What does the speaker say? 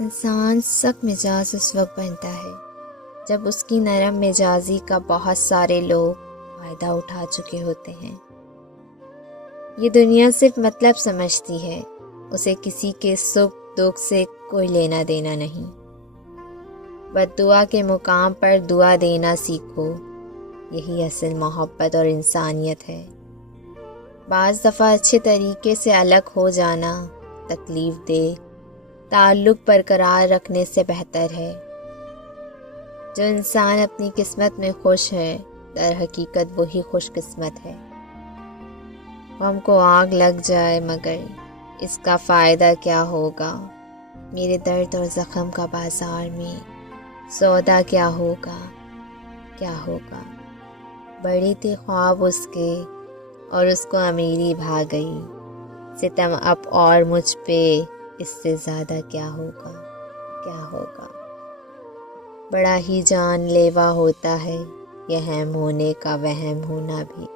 انسان سخت مزاج اس وقت بنتا ہے جب اس کی نرم مزاجی کا بہت سارے لوگ فائدہ اٹھا چکے ہوتے ہیں۔ یہ دنیا صرف مطلب سمجھتی ہے، اسے کسی کے سکھ دکھ سے کوئی لینا دینا نہیں۔ بد دعا کے مقام پر دعا دینا سیکھو، یہی اصل محبت اور انسانیت ہے۔ بعض دفعہ اچھے طریقے سے الگ ہو جانا تکلیف دہ تعلق برقرار رکھنے سے بہتر ہے۔ جو انسان اپنی قسمت میں خوش ہے، در حقیقت وہی خوش قسمت ہے۔ ہم کو آگ لگ جائے مگر اس کا فائدہ کیا ہوگا؟ میرے درد اور زخم کا بازار میں سودا کیا ہوگا؟ کیا ہوگا؟ بڑے تھے خواب اس کے اور اس کو امیری بھا گئی، ستم اب اور مجھ پہ اس سے زیادہ کیا ہوگا؟ کیا ہوگا؟ بڑا ہی جان لیوا ہوتا ہے یہ ہم ہونے کا وہم ہونا بھی۔